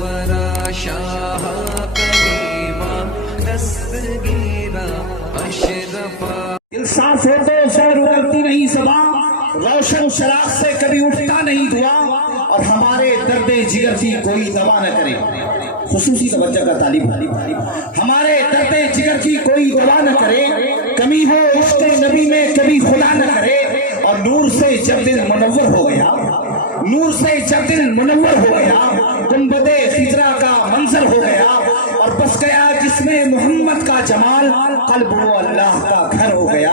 ورا شاہ کلیمہ دستگیرہ اشرفا. انصاف ہو تو سے رکلتی نہیں زبان، روشن چراغ سے کبھی اٹھتا نہیں دعا، اور ہمارے درد جگر کی کوئی دوا نہ کرے. خصوصی توجہ کا طالب، ہمارے درد جگر کی کوئی دوا نہ کرے، کمی ہو عشق نبی میں کبھی خدا نہ کرے. اور نور سے جب دل منور ہو گیا، نور سے جب دل منور ہو گیا، گنبد خضرا کا منظر ہو گیا، اور بس گیا جس میں محمد کا جمال، قلب وہ اللہ کا گھر ہو گیا،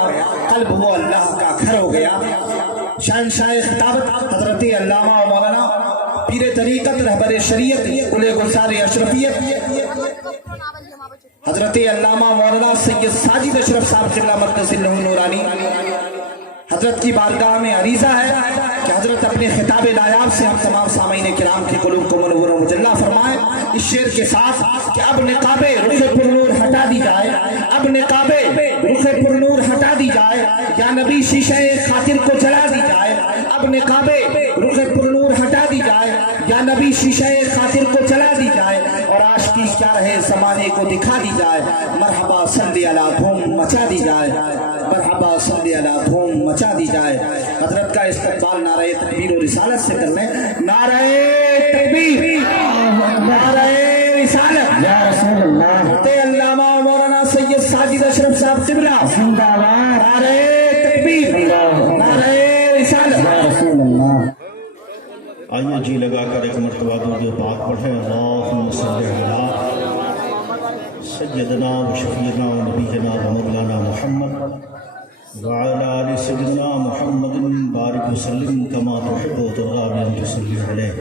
قلب وہ اللہ کا گھر ہو گیا. شہنشاہ خطابت حضرت علامہ مولانا پیر طریقت رہبر شریعت گل گلزار اشرفیت حضرت علامہ مولانا سید ساجد اشرف صاحب قبلہ مقدس اللہ نورانی حضرت کی بارگاہ میں عریضہ ہے کہ حضرت اپنے خطاب نایاب سے ہم تمام سامعین کرام کے قلوب کو منور و مجلہ فرمائے اس شعر کے ساتھ کہ اب نقاب رخ پر نور ہٹا دی جائے، اب نقاب رخ پر نور ہٹا دی جائے، یا نبی شیشہ خاطر کو جلا دی جائے. اب نقاب رخ پر نور ہٹا دی جائے، یا نبی شیشہ خاطر کو جلا دی جائے، اور عاشقی کیا رہے زمانے کو دکھا دی جائے. مرحبا صلی علی دھوم مچا دی جائے، مرحبا صلی علی دھوم مچا دی جائے. حضرت کا استقبال نعرہ تکبیر و رسالت سے کر لیں. نعرہ تکبیر، نعرہ رسالت، یا رسول اللہ. حضرت علامہ مولانا سید ساجد اشرف صاحب قبلہ زندہ باد. نعرہ تکبیر، نعرہ رسالت، یا رسول اللہ. آئیے جی لگا کر ایک مرتبہ درود پاک پڑھیں. اللہم صلی علی سیدنا و شفیعنا و نبینا و مولانا محمد وعلى آل سيدنا محمد بارك وسلم كما تحب وترضى بأن تصلي عليه.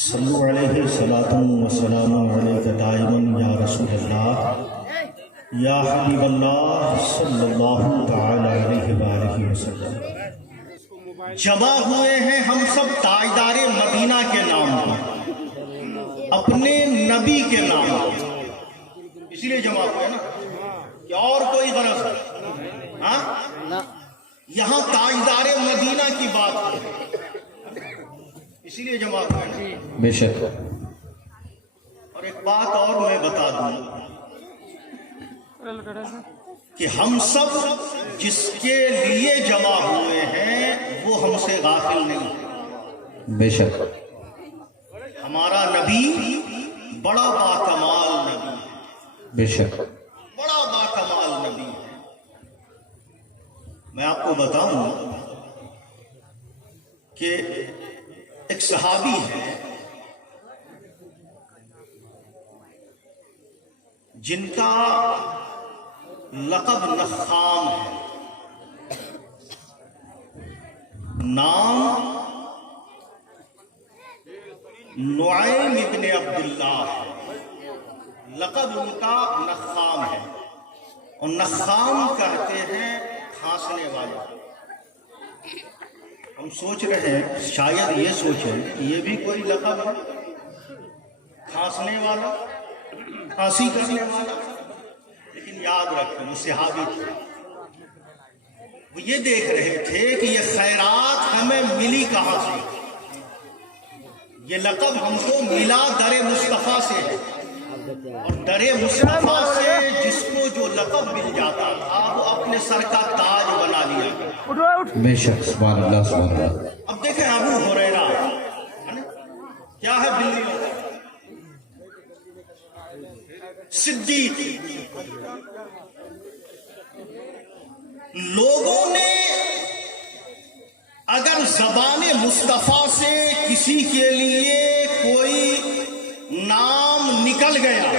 صلوا عليه صلاة وسلام عليك دائما يا رسول الله يا حبيب الله صلى الله تعالى عليه وآله وسلم. جمع ہوئے ہیں ہم سب تاجدار مدینہ کے نام پر، اپنے نبی کے نام پر، اسی لیے جمع ہوئے نا کہ اور کوئی غرض ہے؟ یہاں تاجدار مدینہ کی بات ہے، اسی لیے جمع ہوئے. بے شک. اور ایک بات اور میں بتا دوں کہ ہم سب جس کے لیے جمع ہوئے ہیں وہ ہم سے غافل نہیں. بے شک. ہمارا نبی بڑا باکمال نبی، بے شک. بڑا باکمال نبی. میں آپ کو بتاؤں کہ ایک صحابی ہے جن کا لقب نخام ہے، نام نعیم ابن عبداللہ ہے، لقب ان کا نخام ہے. اور نخام کہتے ہیں کھانسنے والا. ہم سوچ رہے ہیں شاید یہ سوچیں کہ یہ بھی کوئی لقب ہے، کھانسنے والا، کھانسی کرنے والا. لیکن یاد رکھیں وہ صحابی تھے، وہ یہ دیکھ رہے تھے کہ یہ خیرات ہمیں ملی کہاں سے. یہ لقب ہم کو ملا در مصطفیٰ سے ہے، اور در مصطفیٰ سے جس کو جو لقب مل جاتا تھا وہ اپنے سر کا تاج بنا لیا. بے شک. سبحان اللہ، سبحان اللہ. اب دیکھیں ابو ہریرہ کیا ہے، بلی صدیق. لوگوں نے اگر زبان مصطفیٰ سے کسی کے لیے کوئی نام نکل گیا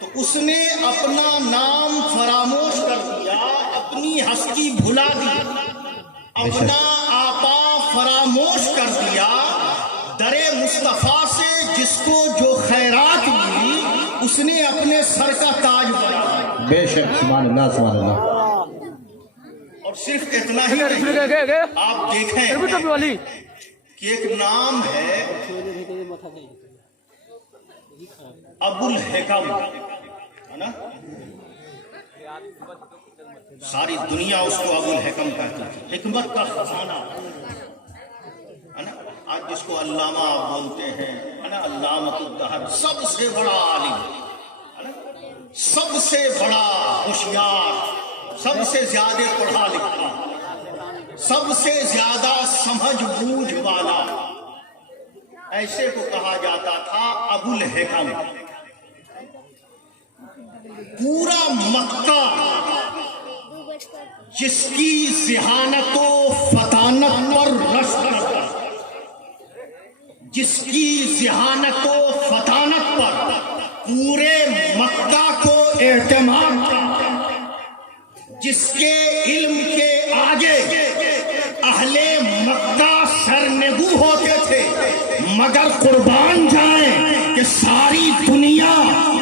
تو اس نے اپنا نام فراموش کر دیا، اپنی ہستی بھلا دی، اپنا آپا فراموش کر دیا. در مصطفیٰ سے جس کو جو خیرات ملی اس نے اپنے سر کا تاج بنا. بے شک. سبحان اللہ، سبحان اللہ. اور صرف اتنا ہی نہیں، آپ دیکھیں کہ ایک نام ہے ابو الحکم، ہے نا، ساری دنیا اس کو ابو الحکم کہتی ہے، حکمت کا خزانہ، ہے نا. آج جس کو علامہ بولتے ہیں ہے نا، علامۃ الدہر، سب سے بڑا عالم ہے نا، سب سے بڑا ہوشیار، سب سے زیادہ پڑھا لکھا، سب سے زیادہ سمجھ بوجھ والا، ایسے کو کہا جاتا تھا ابو الحکم۔ پورا مکہ جس کی ذہانت و فطانت پر رشک کرتا، جس کی ذہانت و فطانت پر پورے مکہ کو اعتماد تھا، جس کے علم کے آگے اہل مکہ سرنگو ہوتے تھے، مگر قربان جائیں کہ ساری دنیا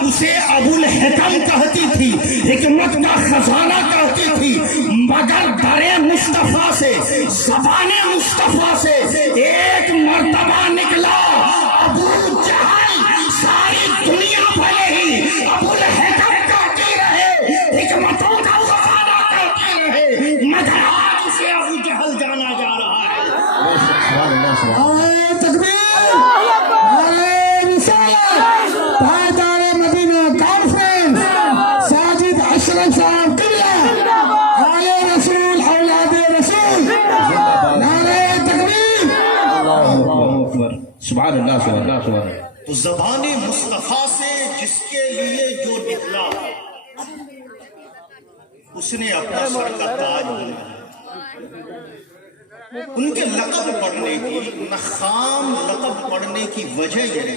اسے ابو الحکم کہتی تھی، حکمت کا خزانہ کہتی تھی، مگر در مصطفیٰ سے، زبان مصطفیٰ سے ایک مرتبہ نکلا ابو جہل، ساری دنیا بھلے ہی ابو الحکم کہتی رہے، حکمتوں کا خزانہ کہتی رہے، مگر آج اسے ابو جہل جانا جا رہا ہے۔ سبحان اللہ، سبحان اللہ، سبحان اللہ۔ تو زبان مصطفیٰ سے جس کے لیے جو نکلا اس نے اپنا سر کا تاج بنایا۔ ان کے لقب پڑھنے کی، نخام لقب پڑھنے کی وجہ یہ ہے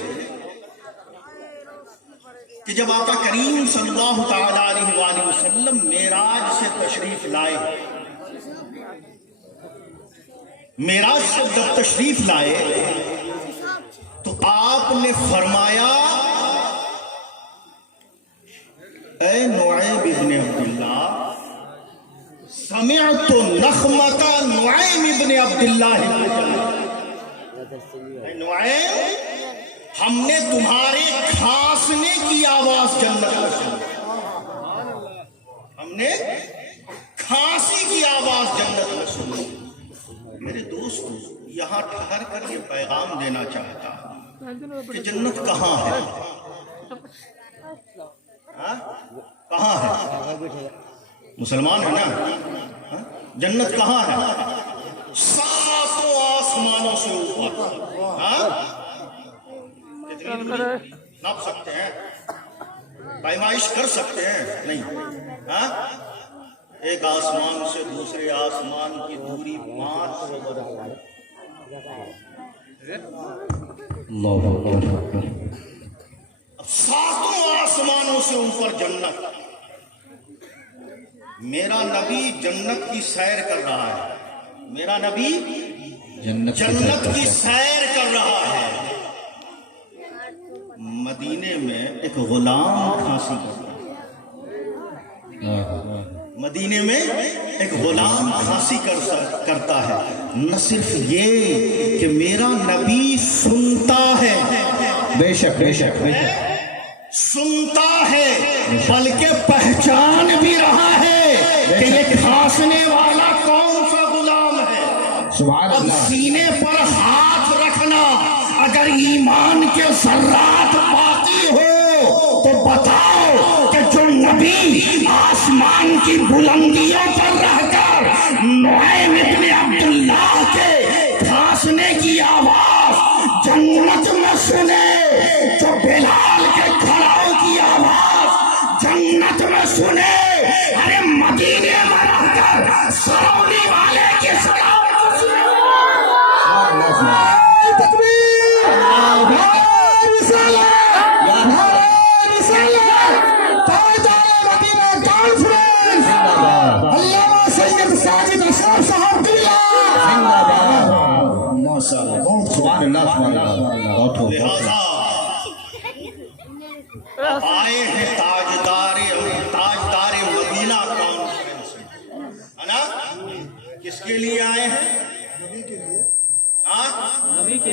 کہ جب آقا کریم صلی اللہ تعالی علیہ وآلہ وسلم معراج سے تشریف لائے، معراج سے جب تشریف لائے تو آپ نے فرمایا اے نعیم ابن عبداللہ، سمعت نخمۃ نعیم ابن عبداللہ، اے نعیم، ہم نے تمہارے کھانسنے کی آواز جنت میں سنی، ہم نے کھانسی کی آواز جنت میں سنی۔ میرے دوست یہاں ٹھہر کر یہ پیغام دینا چاہتا کہ جنت کہاں ہے؟ کہاں ہے؟ مسلمان ہے نا؟ جنت کہاں ہے؟ ساتوں آسمانوں سے اوپر۔ ناپ سکتے ہیں؟ پیمائش کر سکتے ہیں؟ نہیں۔ ایک آسمان سے دوسرے آسمان کی دوری 500 اب ساتوں آسمانوں سے اوپر جنت۔ میرا نبی جنت کی سیر کر رہا ہے، میرا نبی جنت کی سیر کر رہا ہے۔ مدینے میں ایک غلام کھانسی مدینے میں ایک غلام کھانسی کرتا ہے۔ نہ صرف یہ کہ میرا نبی سنتا ہے، بے شک بے شک بے شک سنتا ہے، بلکہ پہچان بھی رہا ہے کہ یہ کھانسنے والا کون سا غلام ہے۔ سبحان اب اللہ۔ سینے پر ہاتھ رکھنا، اگر ایمان کے ذرات باقی ہو تو بتاؤ کہ جو نبی آسمان کی بلندیوں پر رہ کر نعیم ابن عبداللہ کے کھانسنے کی آواز جنت میں سنے، جو بلال کے کھڑاؤ کی آواز جنت میں سنے، ارے مدینے میں رہ کر سرونی والے کی سلام سنے۔ لہذا آئے ہیں تاجدار مدینہ کانفرنس ہے نا؟ کس کے لیے آئے ہیں؟ نبی کے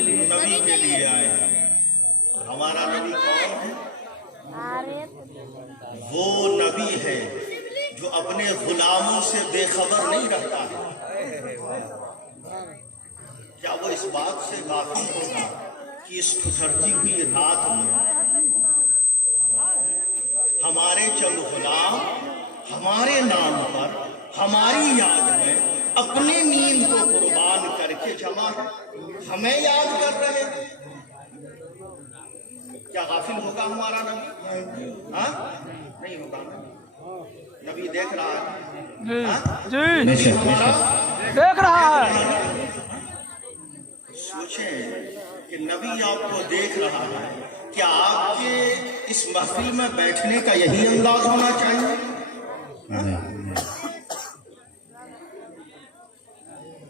لیے، نبی کے لیے آئے ہیں۔ ہمارا نبی کون ہے؟ وہ نبی ہے جو اپنے غلاموں سے بے خبر نہیں رہتا ہے۔ کیا وہ اس بات سے غافل ہوگا کہ اس ٹھٹھرتی ہوئی رات میں ہمارے چند غلام ہمارے نام پر ہماری یاد میں اپنی نیند کو قربان کر کے جمع ہے، ہمیں یاد کر رہے ہیں۔ کیا غافل ہوگا ہمارا نبی؟ ہاں نہیں ہوگا، نبی دیکھ رہا ہے، جی ہمارا دیکھ رہا ہے۔ سوچیں کہ نبی آپ کو دیکھ رہا ہے، کیا آپ کے اس محفل میں بیٹھنے کا یہی انداز ہونا چاہیے؟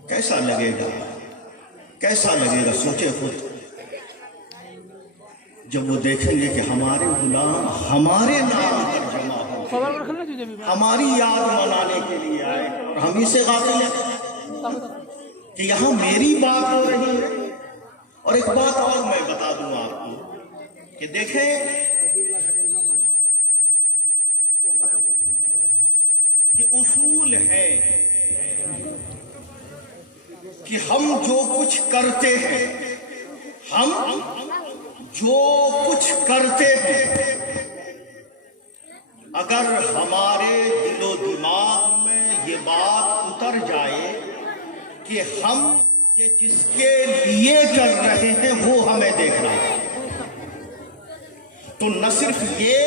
کیسا لگے گا، کیسا لگے گا؟ سوچے خود، جب وہ دیکھیں گے کہ ہمارے غلام ہمارے نام پر جمع ہو، ہماری یاد منانے کے لیے آئے، اور ہم ہی سے غافل ہیں کہ یہاں میری بات ہو رہی ہے۔ اور ایک بات اور میں بتا دوں آپ کو کہ دیکھیں، یہ اصول ہے کہ ہم جو کچھ کرتے ہیں، ہم جو کچھ کرتے ہیں، اگر ہمارے دل و دماغ میں یہ بات اتر جائے کہ ہم یہ جس کے لیے کر رہے ہیں وہ ہمیں دیکھ رہا ہے، تو نہ صرف یہ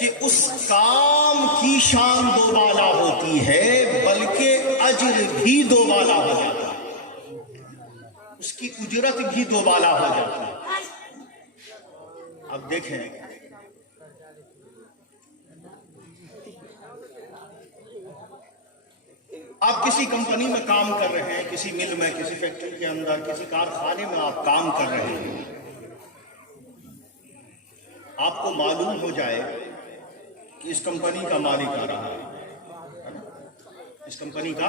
کہ اس کام کی شان دو بالا ہوتی ہے، بلکہ اجر بھی دو بالا ہو جاتا ہے، اس کی اجرت بھی دو بالا ہو جاتی ہے۔ اب دیکھیں، آپ کسی کمپنی میں کام کر رہے ہیں، کسی مل میں، کسی فیکٹری کے اندر، کسی کارخانے میں آپ کام کر رہے ہیں، آپ کو معلوم ہو جائے کہ اس کمپنی کا مالک آ رہا ہے، اس کمپنی کا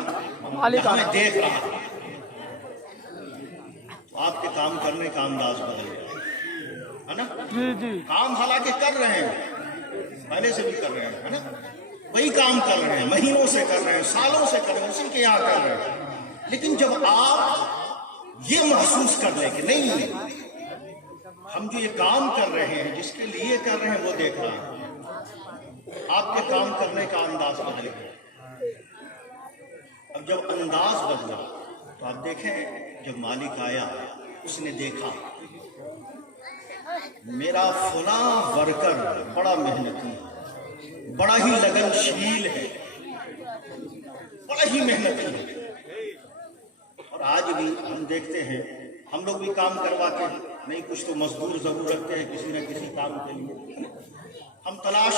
مالک ہمیں دیکھ رہا ہے، تو آپ کے کام کرنے کا انداز بدل جائے، ہے نا؟ کام حالانکہ کر رہے ہیں، پہلے سے بھی کر رہے ہیں، ہے نا؟ وہی کام کر رہے ہیں، مہینوں سے کر رہے ہیں، سالوں سے کر رہے ہیں، اسی کے یہاں کر رہے ہیں، لیکن جب آپ یہ محسوس کر لیں کہ نہیں، ہم جو یہ کام کر رہے ہیں، جس کے لیے کر رہے ہیں وہ دیکھ رہے ہیں، آپ کے کام کرنے کا انداز بدل گیا۔ اب جب انداز بدلا تو آپ دیکھیں، جب مالک آیا اس نے دیکھا میرا فلاں ورکر بڑا محنتی ہے، بڑا ہی لگن شیل ہے، بڑا ہی محنتی ہے، اور آج بھی ہم دیکھتے ہیں، ہم لوگ بھی کام کرواتے ہیں، نہیں کچھ تو مزدور ضرور رکھتے ہیں کسی نہ کسی کام کے لیے، ہم تلاش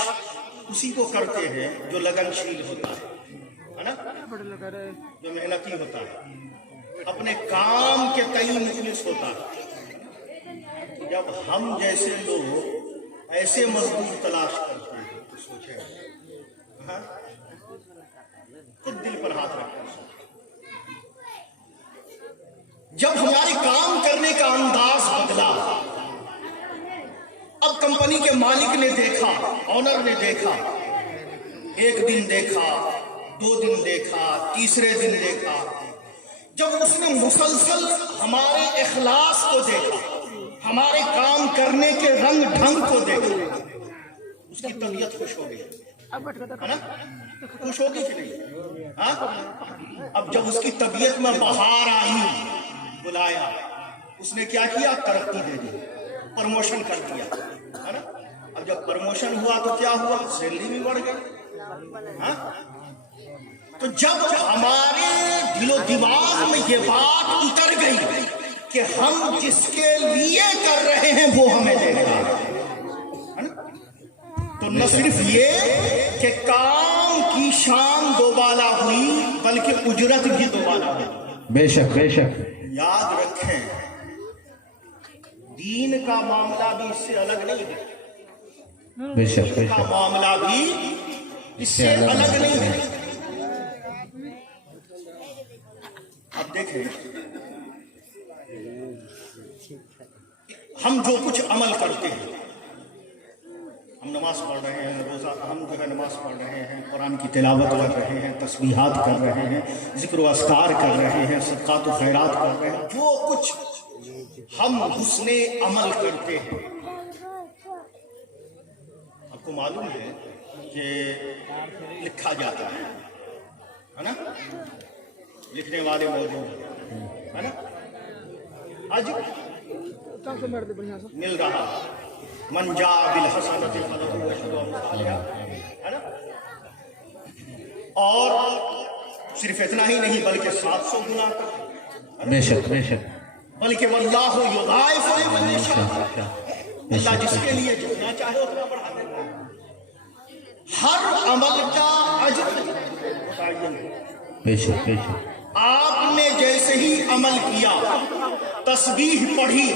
اسی کو کرتے ہیں جو لگن شیل ہوتا ہے نا، جو محنتی ہوتا ہے، اپنے کام کے تئیں مخلص ہوتا ہے۔ جب ہم جیسے لوگ ایسے مزدور تلاش کرتے ہیں تو سوچیں، ہاں، خود دل پر ہاتھ رکھیں، جب ہمارے کام کرنے کا انداز بدلا، اب کمپنی کے مالک نے دیکھا، آنر نے دیکھا، ایک دن دیکھا، 2 دن دیکھا، تیسرے دن دیکھا، جب اس نے مسلسل ہمارے اخلاص کو دیکھا، ہمارے کام کرنے کے رنگ ڈھنگ کو دیکھا، اس کی طبیعت خوش ہو گئی، ہے نا؟ خوش ہوگی کہ نہیں؟ ہاں؟ اب جب اس کی طبیعت میں بہار آئی، بلایا، اس نے کیا کیا؟ ترقی دے دی، پروموشن کر دیا، ہے نا؟ اب جب پروموشن ہوا تو کیا ہوا؟ سیلری بھی بڑھ گئی، ہاں؟ تو جب ہمارے دل و دماغ میں یہ بات اتر گئی کہ ہم جس کے لیے کر رہے ہیں وہ ہمیں دیکھ رہا ہے، تو نہ صرف یہ کہ کام کی شان دوبالا ہوئی بلکہ اجرت بھی دوبالا ہوئی۔ بے شک بے شک، یاد رکھیں، دین کا معاملہ بھی اس سے الگ نہیں ہے، بے شک بے دین کا شک، معاملہ بھی اس سے الگ نہیں ہے۔ اب دیکھیں، ہم جو کچھ عمل کرتے ہیں، ہم نماز پڑھ رہے ہیں، روزہ ہم جو ہے نماز پڑھ رہے ہیں، قرآن کی تلاوت کر رہے ہیں، تسبیحات کر رہے ہیں، ذکر و اذکار کر رہے ہیں، صدقات و خیرات کر رہے ہیں، جو کچھ ہم حسن عمل کرتے ہیں. آپ کو معلوم ہے کہ لکھا جاتا ہے نا, لکھنے والے موجود ہے نا, آج مل رہا من جاء بالحسنۃ فلہ عشر امثالھا, ہے نا, اور صرف اتنا ہی نہیں بلکہ 700 گنا, بے شک بے شک, بلکہ واللہ یضاعف لمن یشاء, اللہ جس کے لیے جتنا چاہے اتنا بڑھا دیتا ہے. ہر عمل کا اجر متعین ہے. بے شک بے شک. آپ نے جیسے ہی عمل کیا, تسبیح پڑھی,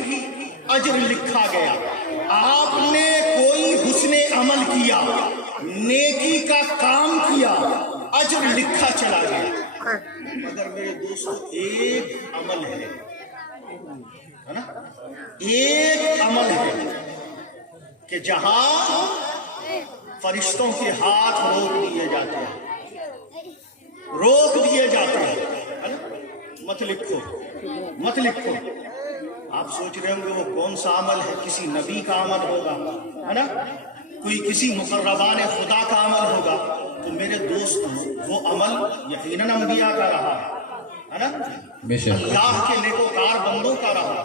اجر لکھا گیا. آپ نے کوئی حسن عمل کیا, نیکی کا کام کیا, اجر لکھا چلا گیا. مگر میرے دوستو ایک عمل ہے نا, ایک عمل ہے کہ جہاں فرشتوں کے ہاتھ روک دیے جاتے ہیں, روک دیے جاتے ہیں, مت لکھو مت لکھو. آپ سوچ رہے ہوں گے وہ کون سا عمل ہے, کسی نبی کا عمل ہوگا, ہے نا, کوئی کسی مقربان خدا کا عمل ہوگا. تو میرے دوست وہ عمل یقیناً انبیاء کا رہا ہے نا, اللہ کے نیکوکار بندوں کا رہا,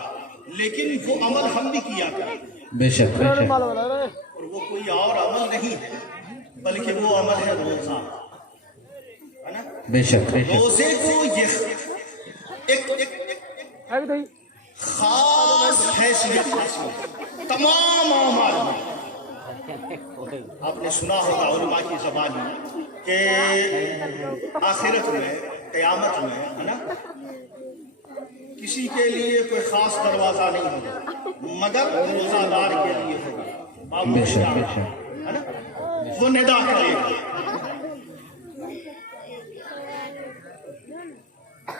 لیکن وہ عمل ہم بھی کیا کریں. بے شک بے شک. اور وہ کوئی اور عمل نہیں ہے بلکہ وہ عمل ہے روزہ, ہے نا. بے شک بے شک. روزے کو یہ ایک خاص حیثیت حاصل ہے تمام اعمال میں. آپ نے سنا ہوگا علماء کی زبان میں کہ آخرت میں, قیامت میں, ہے نا, کسی کے لیے کوئی خاص دروازہ نہیں ہوگا مگر روزہ دار کے لیے ہوگا. بے شک بے شک, ہے نا, وہ ندا کرے گا.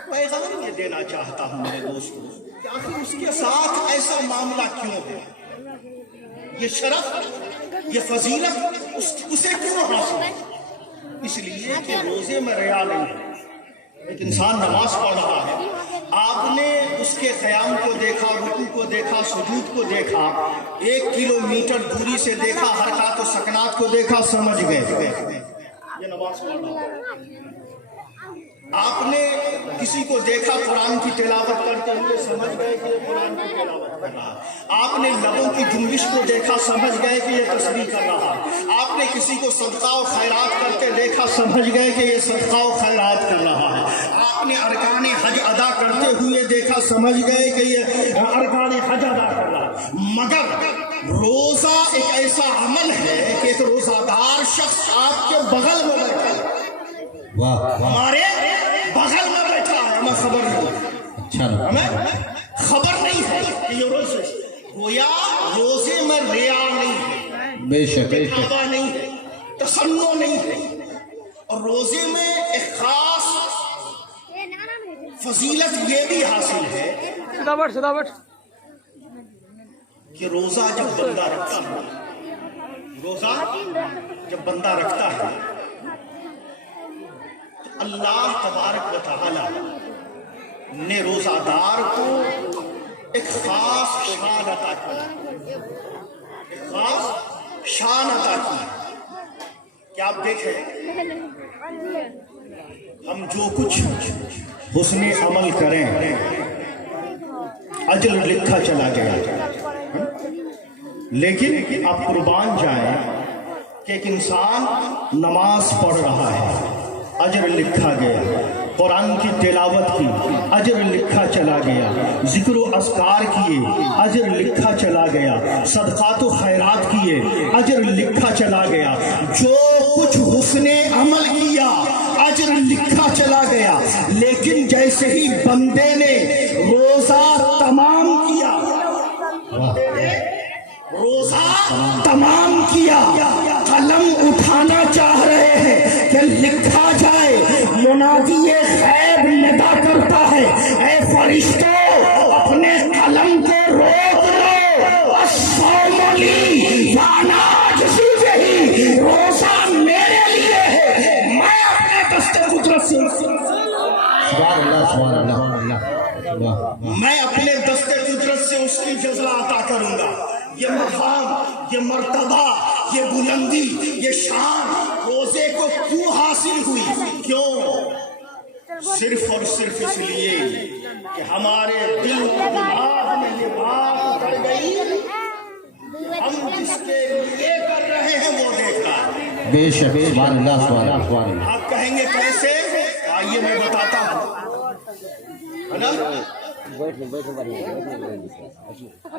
پیغام یہ دینا چاہتا ہوں میرے دوستوں کہ آخر اس کے ساتھ ایسا معاملہ کیوں ہے, یہ شرف, یہ فضیلت اسے کیوں حاصل ہے؟ اس لیے کہ روزے میں ریا نہیں ہے. ایک انسان نماز پڑھ رہا ہے, آپ نے اس کے قیام کو دیکھا, رکوع کو دیکھا, سجود کو دیکھا, 1 کلومیٹر دوری سے دیکھا, حرکات و سکنات کو دیکھا, سمجھ گئے یہ نماز پڑھ رہا ہے. آپ نے کسی کو دیکھا قرآن کی تلاوت کرتے ہوئے, سمجھ گئے کہ یہ قرآن کی تلاوت کر رہا ہے. آپ نے لبوں کی جنبش کو دیکھا, سمجھ گئے کہ یہ تسبیح کر رہا ہے. آپ نے کسی کو صدقہ و خیرات کرتے دیکھا, سمجھ گئے کہ یہ صدقہ و خیرات کر رہا ہے. آپ نے ارکان حج ادا کرتے ہوئے دیکھا, سمجھ گئے کہ یہ ارکان حج ادا کر رہا ہے. مگر روزہ ایک ایسا عمل ہے کہ ایک روزہ دار شخص آپ کے بغل میں بیٹھا ہے, ہمارے بغل میں بیٹھا ہے, ہمیں خبر نہیں, ہمیں خبر نہیں ہے کہ یہ روزے, گویا روزے میں ریا نہیں ہے, بے شک بے شک, دعویٰ نہیں ہے, تصنع نہیں ہے. اور روزے میں ایک خاص فضیلت یہ بھی حاصل ہے کہ روزہ جب بندہ رکھتا ہے, روزہ جب بندہ رکھتا ہے تو اللہ تبارک و تعالی نے روزہ دار کو ایک خاص شان عطا کی, ایک خاص شان عطا کی. کیا آپ دیکھیں, ہم جو کچھ حسن عمل کریں اجر لکھا چلا گیا, لیکن آپ قربان جائیں کہ ایک انسان نماز پڑھ رہا ہے, اجر لکھا گیا, قرآن کی تلاوت کی, اجر لکھا چلا گیا, ذکر و اذکار کیے, اجر لکھا چلا گیا, صدقات و خیرات کیے, اجر لکھا چلا گیا, جو کچھ حسن عمل کیا اجر لکھا چلا گیا. لیکن جیسے ہی بندے نے روزہ تمام کیا, روزہ تمام کیا, قلم اٹھانا چاہ رہے ہیں کہ لکھا جائے, منادی غیب ندا کرتا ہے, اے فرشتوں اپنے قلم کو روک لو, الصوم لی وانا اجزی بہ, روزہ میرے لیے ہے, میں اپنے دست قدرت سے, سبحان اللہ سبحان اللہ, میں اپنے دست قدرت سے اس کی جزا عطا کروں گا. یہ مقام، یہ مرتبہ، یہ بلندی، یہ شان روزے کو کیوں حاصل ہوئی؟ کیوں؟ صرف اور صرف اس لیے کہ ہمارے دل و دماغ میں یہ بات اتر گئی، ہم جس کے لیے کر رہے ہیں وہ دیکھا. بے شک سبحان اللہ سبحان اللہ سبحان اللہ. آپ کہیں گے کیسے؟ آئیے میں بتاتا ہوں. ہے نا؟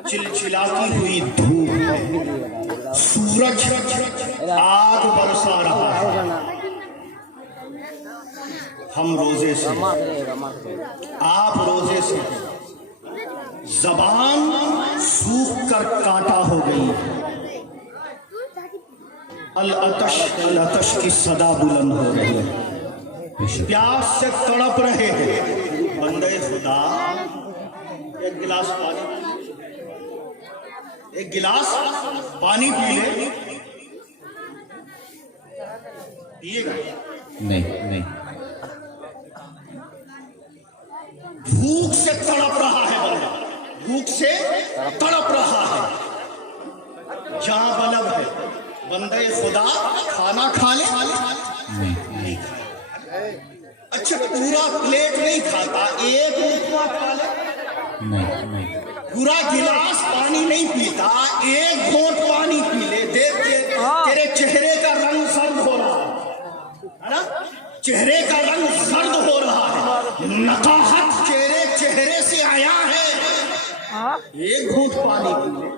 چلچلاتی ہوئی دھوپ، سورج آگ برسا رہا ہے، ہم روزے سے، آپ روزے سے، زبان سوکھ کر کانٹا ہو گئی، العطش العطش کی صدا بلند ہو رہی ہے، پیاس سے تڑپ رہے ہیں. بندے خدا ایک گلاس پانی، ایک گلاس پانی پی لے، پیے گا؟ نہیں. بھوک سے تڑپ رہا ہے بندہ، بھوک سے تڑپ رہا ہے، جہاں بلب ہے. بندے خدا کھانا کھا لے؟ نہیں. اچھا پورا پلیٹ نہیں کھاتا، ایک لقمہ کھا لے؟ نہیں. پورا گلاس پانی نہیں پیتا، ایک گھونٹ پانی پی لے. دیکھ تیرے چہرے کا رنگ سرد ہو رہا ہے نا، چہرے کا رنگ سرد ہو رہا ہے، نقاہت چہرے سے آیا ہے. ایک گھونٹ پانی پی لے.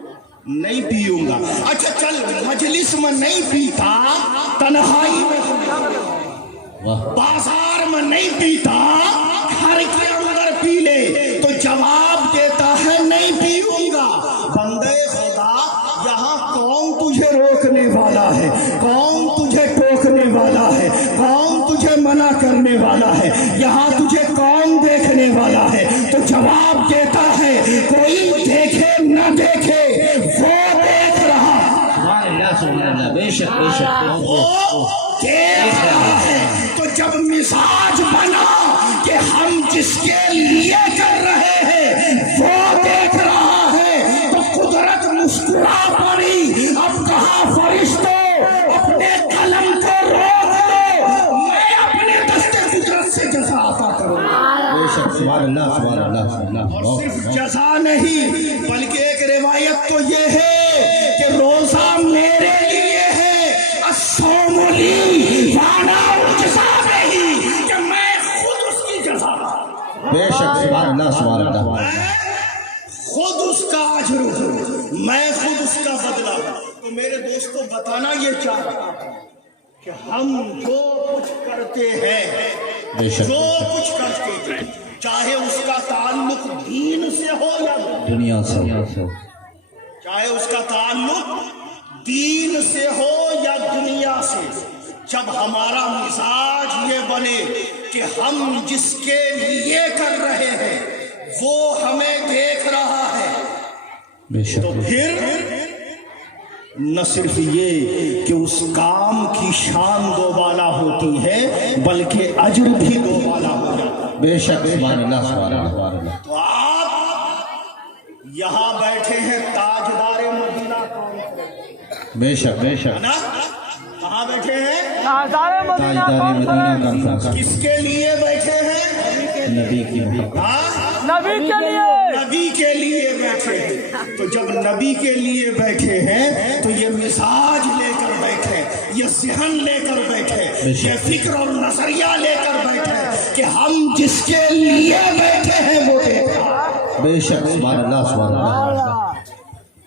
نہیں پیوں گا. اچھا چل مجلس میں نہیں پیتا، تنہائی میں، بازار میں نہیں پیتا، گھر کے اندر پی لے. تو جواب دیتا ہے نہیں پیوں گا. بندے خدا یہاں کون تجھے روکنے والا ہے؟ کون تجھے ٹوکنے والا ہے؟ کون تجھے منع کرنے والا ہے؟ یہاں تجھے کون دیکھنے والا ہے؟ تو جواب دیتا ہے کوئی دیکھے نہ دیکھے وہ دیکھ رہا. سبحان اللہ سبحان اللہ. بے شک بے شک. وہ دیکھ رہا ہے. تو جب مزاج بنا کہ ہم جس کے لیے کر رہے ہیں وہ دیکھ رہا ہے، تو قدرت مسکرا پڑی. اب کہا فرشتوں اپنے قلم کو روک دو، میں اپنے دست قدرت سے جزا عطا کروں گا. بے شک سبحان اللہ سبحان اللہ سبحان اللہ. اور صرف جزا نہیں بلکہ ایک روایت تو یہ ہے کہ روزہ میرے لیے ہے، الصوم لی وانا اجزا بہی، کہ میں خود اس کی جزا، بے شک سبحان اللہ سبحان اللہ. خود اس کا اجر ہوں، میں خود اس کا بدلہ ہوں. تو میرے دوستوں بتانا یہ چاہتا ہوں کہ ہم جو کچھ کرتے ہیں، جو کچھ کرتے ہیں، چاہے اس کا تعلق دین سے ہو یا دنیا سے، چاہے اس کا تعلق دین سے ہو یا دنیا سے، جب ہمارا مزاج یہ بنے کہ ہم جس کے لیے کر رہے ہیں وہ ہمیں دیکھ رہا ہے، تو پھر نہ صرف یہ کہ اس کام کی شان دوبالا ہوتی ہے بلکہ اجر بھی دوبالا ہو جاتا ہے. بے شک سبحان اللہ سبحان اللہ. تو آپ یہاں بیٹھے ہیں تاجدار مدینہ کون سے؟ بے شک بے شک. نا کہاں بیٹھے ہیں؟ تاجدار مدینہ کون؟ کس کے لیے بیٹھے ہیں؟ نبی کی نبی کے لیے، نبی کے لیے بیٹھے ہیں. تو جب نبی کے لیے بیٹھے ہیں تو یہ مزاج لے کر بیٹھے، یہ ذہن لے کر بیٹھے، یہ فکر اور نظریہ لے کر بیٹھے کہ ہم جس کے لیے بیٹھے ہیں وہ دیکھا. بے شک سبحان اللہ سبحان اللہ.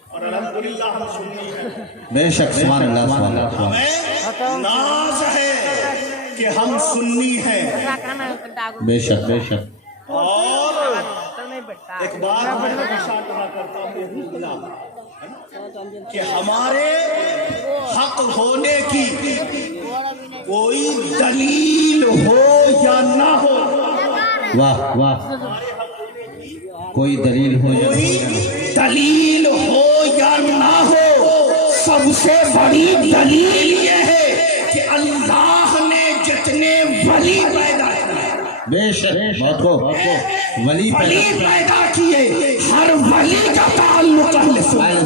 اور الحمدللہ ہم سنی ہیں، بے شک سبحان اللہ سبحان اللہ. ہمیں ناز ہے کہ ہم سنی ہیں. بے شک بے شک. اور ایک بات میں ہمیشہ کہا کرتا ہوں کہ ہمارے حق ہونے کی کوئی دلیل ہو یا نہ ہو، واہ واہ. کوئی دلیل ہو یا کوئی دلیل ہو یا نہ ہو، سب سے بڑی دلیل یہ ہے کہ اللہ نے جتنے ولی پیدا کیے، بے شک ولی پیدا کیے، ہر ولی کا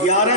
11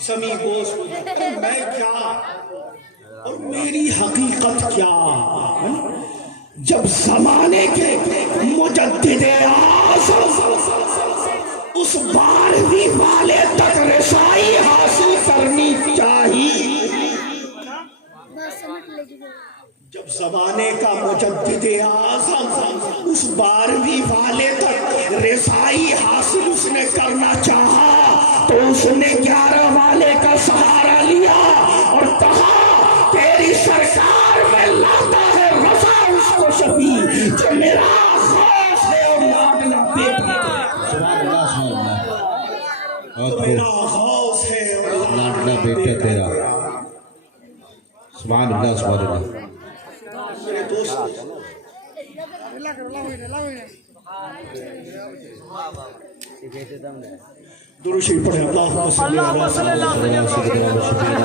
زمین بوس ہو جائے، میں کیا اور میری حقیقت کیا؟ جب زمانے کے مجدد اعظم اس 12ویں والے تک رسائی حاصل کرنی چاہیے، جب زمانے کا مجدد اعظم اس 12ویں والے تک رسائی حاصل اس نے کرنا چاہا تو اس نے 11 والے کا سہارا لیا اور کہا تیری سرکار میں لاتا ہے رضا اس کو شفیع جو میرا خوف ہے اور لاڈلا بیٹا، جو میرا خوف ہے اور لاڈلا بیٹا تیرا، سبحان اللہ سبحان اللہ۔ میرے دوست درود شریف پڑھیں، اللہم صلی اللهم صل على سيدنا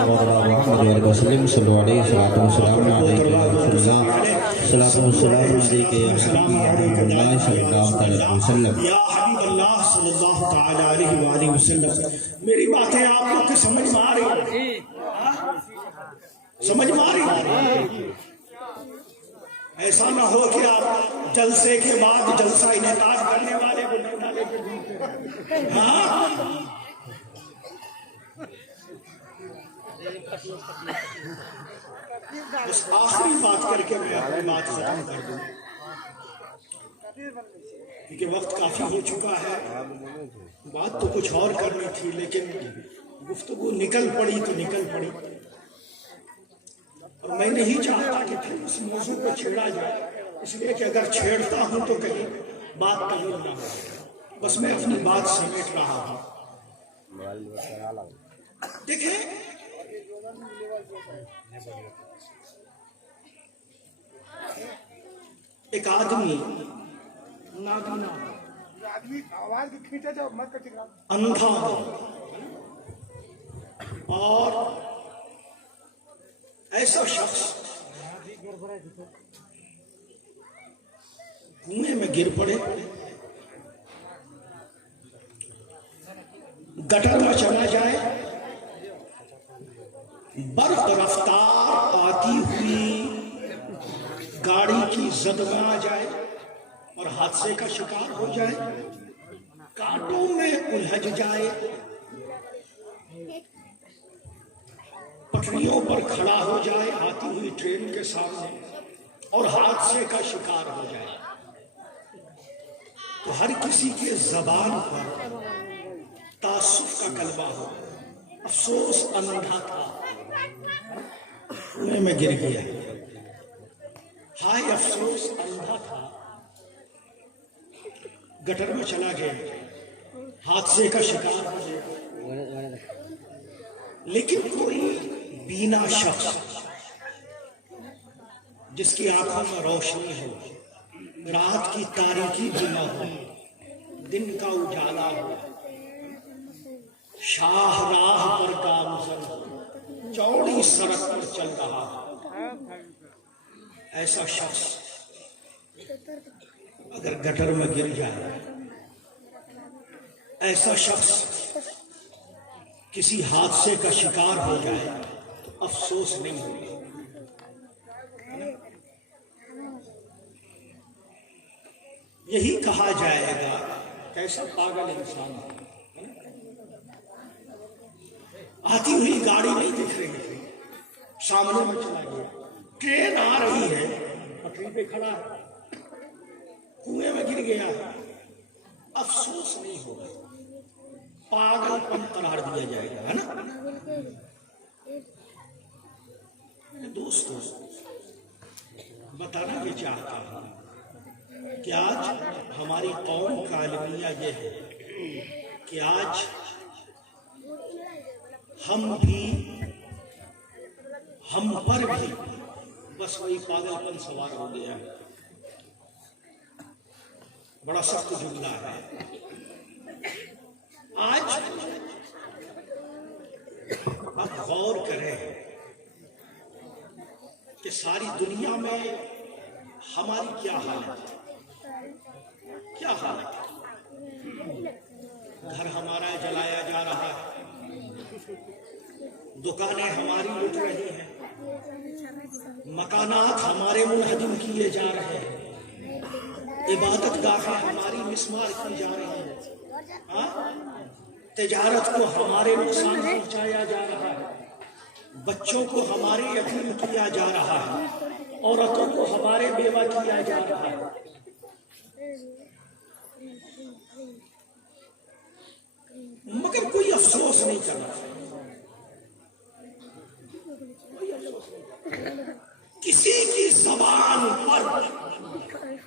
محمد وسلم صلی اللہ علیہ وسلم علیہ وسلم۔ یا حبیب اللہ صلی اللہ تعالی علیہ وآلہ وسلم۔ میری باتیں آپ لوگ کی سمجھ میں آ رہی ہیں؟ سمجھ میں آ رہی ہیں؟ ایسا نہ ہو کہ آپ جلسے کے بعد جلسہ انعقاد کرنے والے کو ڈنڈا لے کے گھومتے ہیں۔ ہاں بس آخری بات کر کے میں اپنی بات ختم کر دوں، کیونکہ وقت کافی ہو چکا ہے۔ بات تو کچھ اور کرنی تھی لیکن گفتگو نکل پڑی تو نکل پڑی، اور میں نہیں چاہتا کہ پھر اس موضوع کو چھیڑا جائے، اس لیے کہ اگر چھیڑتا ہوں تو کہیں بات کہیں نہ ہو، بس میں اپنی بات سمیٹ رہا ہوں۔ دیکھیں ایک آدمی نابینا اندھا ہو اور ایسا شخص کنویں میں گر پڑے، گٹر میں چلا جائے، برق رفتار آتی ہوئی گاڑی کی زد میں آ جائے اور حادثے کا شکار ہو جائے، کانٹوں میں الجھ جائے، پٹریوں پر کھڑا ہو جائے آتی ہوئی ٹرین کے سامنے اور حادثے کا شکار ہو جائے، تو ہر کسی کے زبان پر تاسف کا کلمہ ہو، افسوس اندھا تھا، کنویں میں گر گیا، ہائے افسوس اندھا تھا، گٹر میں چلا گیا، حادثے کا شکار ہو گیا۔ لیکن کوئی بینا شخص جس کی آنکھوں میں روشنی ہو، رات کی تاریکی بھی نہ ہو، دن کا اجالا ہو، شاہ راہ پر گامزن ہو، چوڑی سڑک پر چل رہا ہو، ایسا شخص اگر گٹر میں گر جائے، ایسا شخص کسی حادثے کا شکار ہو جائے تو افسوس نہیں ہوگا۔ یہی کہا جائے گا کیسا پاگل انسان ہے۔ آتی ہوئی گاڑی نہیں دکھ رہی تھی، سامنے میں چلا گیا، ٹرین آ رہی ہے، پٹری پہ کھڑا ہے، کنویں میں گر گیا، افسوس نہیں ہوگا، پاگل پن قرار دیا جائے گا، ہے نا؟ دوستو بتانا یہ چاہتا ہوں کہ آج ہماری قوم کا المیہ یہ ہے کہ آج ہم پر بھی بس وہی پاگل پن سوار ہو گیا ہے۔ بڑا سخت جملہ ہے۔ آج آپ غور کریں کہ ساری دنیا میں ہماری کیا حالت ہے، کیا حالت ہے۔ گھر ہمارا جلایا جا رہا ہے، دکانیں ہماری لٹ رہی ہیں، مکانات ہمارے منہدم کیے جا رہے ہیں، عبادت گاہیں ہماری مسمار کی جا رہی ہیں، تجارت کو ہمارے نقصان پہنچایا جا رہا ہے، بچوں کو ہمارے یتیم کیا جا رہا ہے، عورتوں کو ہمارے بیوہ کیا جا رہا ہے۔ مگر کوئی افسوس نہیں کر رہا، کسی کی زبان پر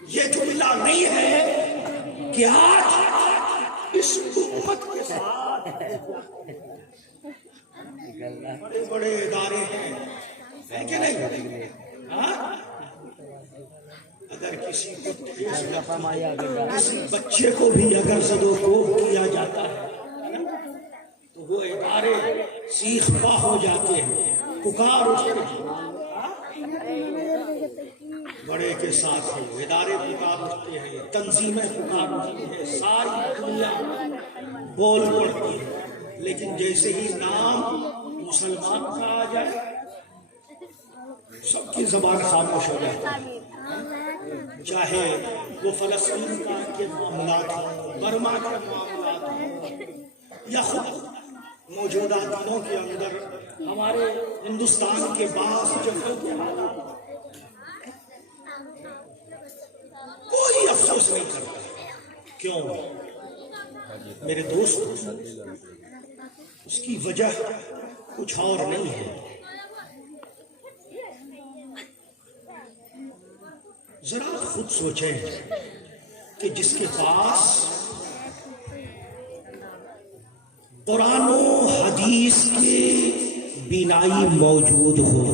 یہ جملہ نہیں ہے کہ آج اس امت کے ساتھ بڑے بڑے ادارے ہیں کہ نہیں؟ اگر کسی کو کسی بچے کو بھی اگر زدو کو کیا جاتا ہے تو وہ ادارے سیخ پا ہو جاتے ہیں، پکار اٹھتے ہیں، بڑے کے ساتھ ہیں، ادارے پکار اٹھتے ہیں، تنظیمیں پکار اٹھتی ہیں، ساری دنیا بول پڑتی ہے، لیکن جیسے ہی نام مسلمان کا آ جائے سب کی زبان خاموش ہو جاتی ہے، چاہے وہ فلسطین کے معاملات ہوں، برما کے معاملات ہوں، یا خود موجودہ دنوں کے اندر ہمارے ہندوستان کے بعض جگہوں کے حالات، کوئی افسوس نہیں کرتا۔ کیوں میرے دوست؟ اس کی وجہ کچھ اور نہیں ہے، ذرا خود سوچیں کہ جس کے پاس قرآن و حدیث کی بینائی موجود ہو،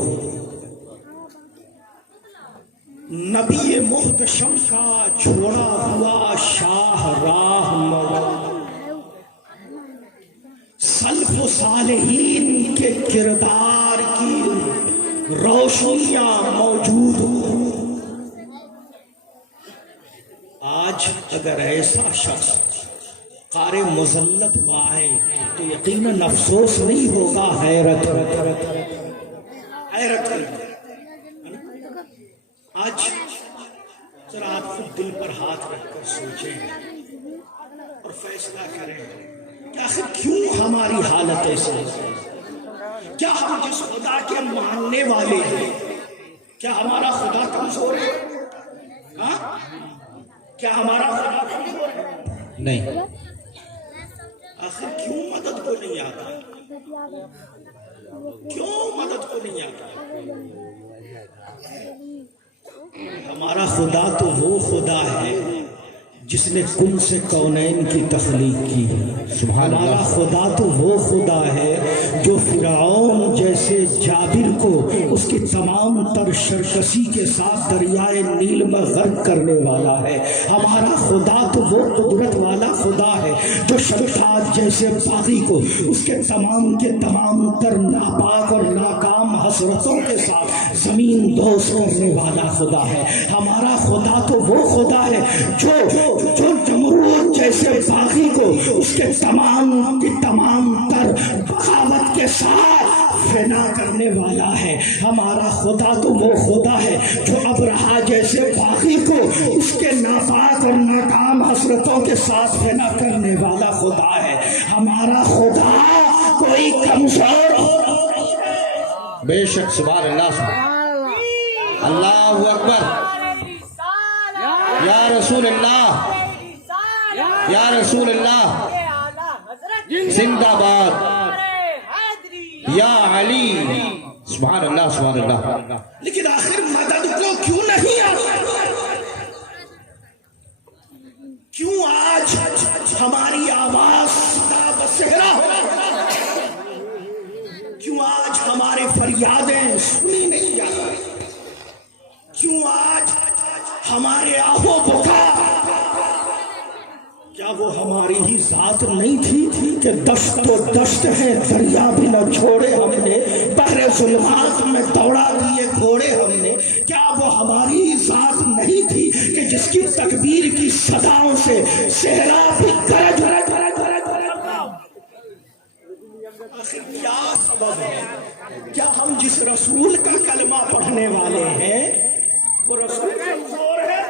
نبی محتشم کا چھوڑا ہوا شاہ راہ موجود، سلف و صالحین کے کردار کی روشنیاں موجود ہوں، آج اگر ایسا شخص قارئ مزلت میں آئے تو یقیناً افسوس نہیں ہوگا، حیرت۔ آج ذرا آپ خود دل پر ہاتھ رکھ کر سوچیں اور فیصلہ کریں کہ آخر کیوں ہماری حالت ایسی ہے؟ کیا ہم جس خدا کے ماننے والے ہیں، کیا ہمارا خدا کمزور ہے؟ کیا ہمارا خدا کمزور ہے؟ نہیں۔ آخر کیوں مدد کو نہیں آتا؟ کیوں مدد کو نہیں آتا؟ ہمارا خدا تو وہ خدا ہے جس نے کن سے کونین کی تخلیق کی، سبحان اللہ۔ ہمارا خدا تو وہ خدا ہے جو فرعون جیسے جابر کو اس کی تمام تر سرکشی کے ساتھ دریائے نیل میں غرق کرنے والا ہے، ہمارا خدا تو وہ قدرت والا خدا ہے جو شداد جیسے باغی کو اس کے تمام تر ناپاک اور ناکام حسرتوں کے ساتھ زمین دوز کرنے والا خدا ہے، ہمارا خدا تو وہ خدا ہے جو نمرود جیسے باغی کو اس کے تمام تر بغاوت کے ساتھ فنا کرنے والا ہے، ہمارا خدا تو وہ خدا ہے جو ابرہا جیسے باغی کو اس کے ناپاک اور ناکام حسرتوں کے ساتھ فنا کرنے والا خدا ہے، ہمارا خدا کوئی کمزور بے شک، سبحان اللہ، اللہ اکبر، یا رسول اللہ، یا رسول اللہ، زندہ باد، یا علی، سبحان اللہ، سبحان اللہ۔ لیکن آخر مدد کو کیوں نہیں آتا؟ کیوں آج ہماری آواز صدا بصہرا ہو؟ کیوں آج ہمارے فریادیں سنی نہیں جاتی؟ کیوں آج ہمارے آہو بکا، کیا وہ ہماری ہی ذات نہیں تھی کہ دشت و دشت ہے دریا بھی نہ چھوڑے ہم نے، بحر ظلمات میں دوڑا دیے گھوڑے ہم نے؟ کیا وہ ہماری ہی ذات نہیں تھی کہ جس کی تکبیر کی صداؤں سے صحرا بھی گرج آخر کیا سبب ہے؟ کیا ہم جس رسول کا کلمہ پڑھنے والے ہیں وہ رسول کمزور ہے؟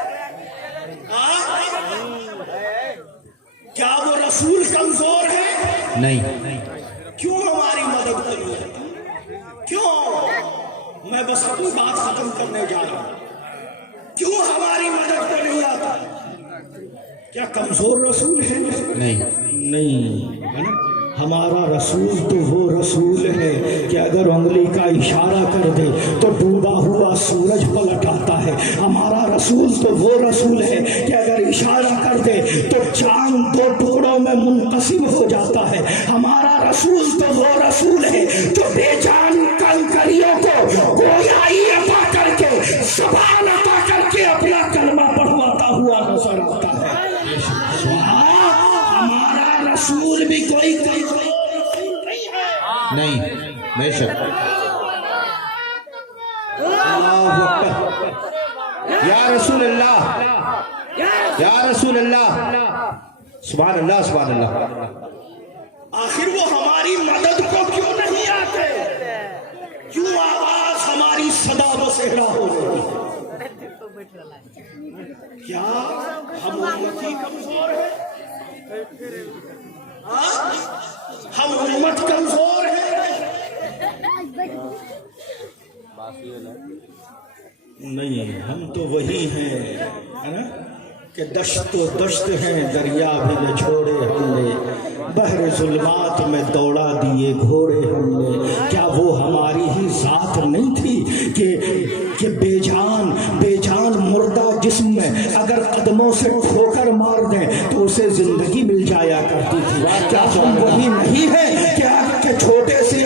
کیا وہ رسول کمزور ہے؟ نہیں. کیوں ہماری مدد کرنی ہے؟ کیوں؟ میں بس اپنی بات ختم کرنے جا رہا ہوں. کیوں ہماری مدد کو نہیں آتا؟ کیا کمزور رسول ہے؟ نہیں ہے نا. ہمارا رسول تو وہ رسول ہے کہ اگر انگلی کا اشارہ کر دے تو ڈوبا ہوا سورج پلٹ آتا ہے. ہمارا رسول تو وہ رسول ہے کہ اگر اشارہ کر دے تو چاند 2 ٹکڑوں میں منقسم ہو جاتا ہے. ہمارا رسول تو وہ رسول ہے جو بے جان کنکریوں کو گویائی عطا کر کے زبان عطا کر کے اپنا کلمہ پڑھواتا ہوا نظر آتا ہے. ہمارا رسول بھی کوئی نہیں بے شک. یا رسول اللہ، یا رسول اللہ، سبحان اللہ سبحان اللہ. آخر وہ ہماری مدد کو کیوں نہیں آتے؟ کیوں آواز ہماری صدا و صحرا ہو رہی؟ کیا ہم امتی کمزور ہیں؟ ہم امت کمزور ہیں؟ نہیں، ہم تو وہی ہیں ہے نا کہ دشت و دشت ہیں، دریا بھی نہ چھوڑے ہم نے، بحر ظلمات میں دوڑا دیے گھوڑے ہم نے. کیا وہ ہماری ہی ذات نہیں تھی کہ بے جان مردہ جسم میں اگر قدموں سے ٹھوکر مار دیں تو اسے زندگی مل جایا کرتی تھی؟ کیا ہم وہی نہیں ہیں کہ چھوٹے سے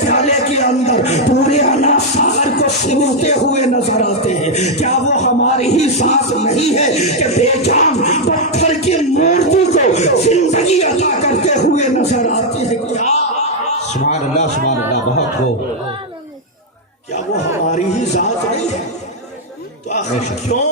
پیالے کے اندر پورے اناج ساغر کو سموتے ہوئے نظر آتے ہیں؟ کیا وہ ہماری ہی ذات نہیں ہے کہ بے جان پتھر کی مورتی کو زندگی عطا کرتے ہوئے نظر آتی ہے؟ کیا سبحان اللہ سبحان اللہ. بہت ہو. کیا وہ ہماری ہی ذات نہیں ہے؟ تو آخر کیوں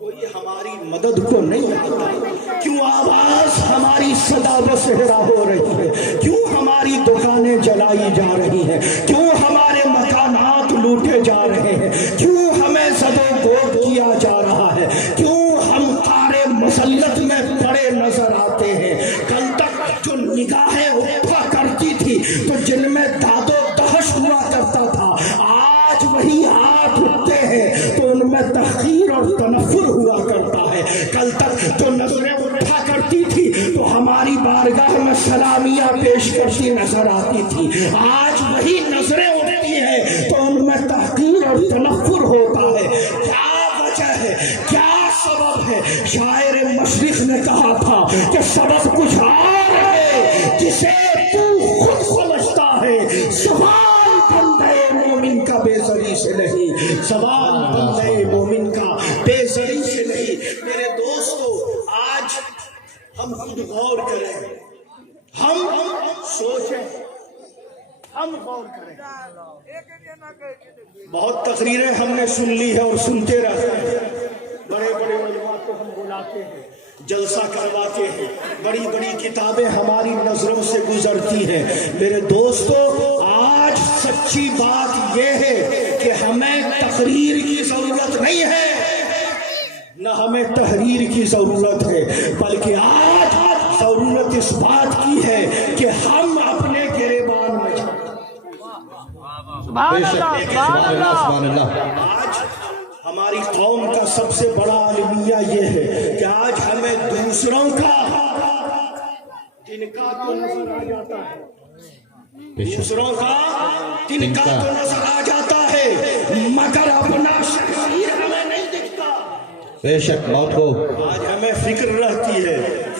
کوئی ہماری مدد کو نہیں آتا؟ کیوں آواز ہماری صدا و صحرا ہو رہی ہے؟ کیوں ہماری دکانیں جلائی جا رہی ہیں؟ کیوں ہمارے مکانات لوٹے جا رہے ہیں؟ کیوں ہمیں زد و گود کیا جا رہا ہے؟ کیوں ہم قارے مسلط میں پڑے نظر آتے ہیں؟ کل تک جو نگاہیں اٹھا کرتی تھی تو جن میں داد و دہش ہوا کرتا تھا، آج وہی ہاتھ اٹھتے ہیں تو ان میں تحقیر اور تنفر ہوا کرتا ہے. کل تک جو نظریں اٹھا کرتی تھی تو ہماری بارگاہ میں سلامیاں پیش کرتی نظر آتی تھی، آج وہی نظریں اٹھتی ہیں تو ان میں تحقیر اور تنفر ہوتا ہے. کیا وجہ ہے؟ کیا سبب ہے؟ شاعر مشرق نے کہا تھا کہ سبب کچھ اور ہے جسے تو خود سمجھتا ہے. سوال بندے مومن کا بے زری سے نہیں، سوال بندے مومن کا بے زری سے نہیں. میرے دوستو، آج ہم خود غور کریں، ہم سوچیں، ہم غور کریں. بہت تقریریں ہم نے سن لی ہے اور سنتے رہتے ہیں. بڑے بڑے علماء کو ہم بلاتے ہیں، جلسہ کرواتے ہیں، بڑی بڑی کتابیں ہماری نظروں سے گزرتی ہیں. میرے دوستو، آج سچی بات یہ ہے کہ ہمیں تقریر کی ضرورت نہیں ہے، نہ ہمیں تحریر کی ضرورت ہے، بلکہ آج ضرورت اس بات کی ہے کہ ہم اپنے گریبان میں سبحان اللہ. آج ہماری قوم کا سب سے بڑا المیہ یہ ہے کہ آج ہمیں دوسروں کا تنکا تو نظر آ جاتا ہے، دوسروں کا تنکا تو نظر آ جاتا ہے، مگر اپنا شخصیت ہمیں نہیں دکھتا. بے شک موت ہو. آج ہمیں فکر رہتی ہے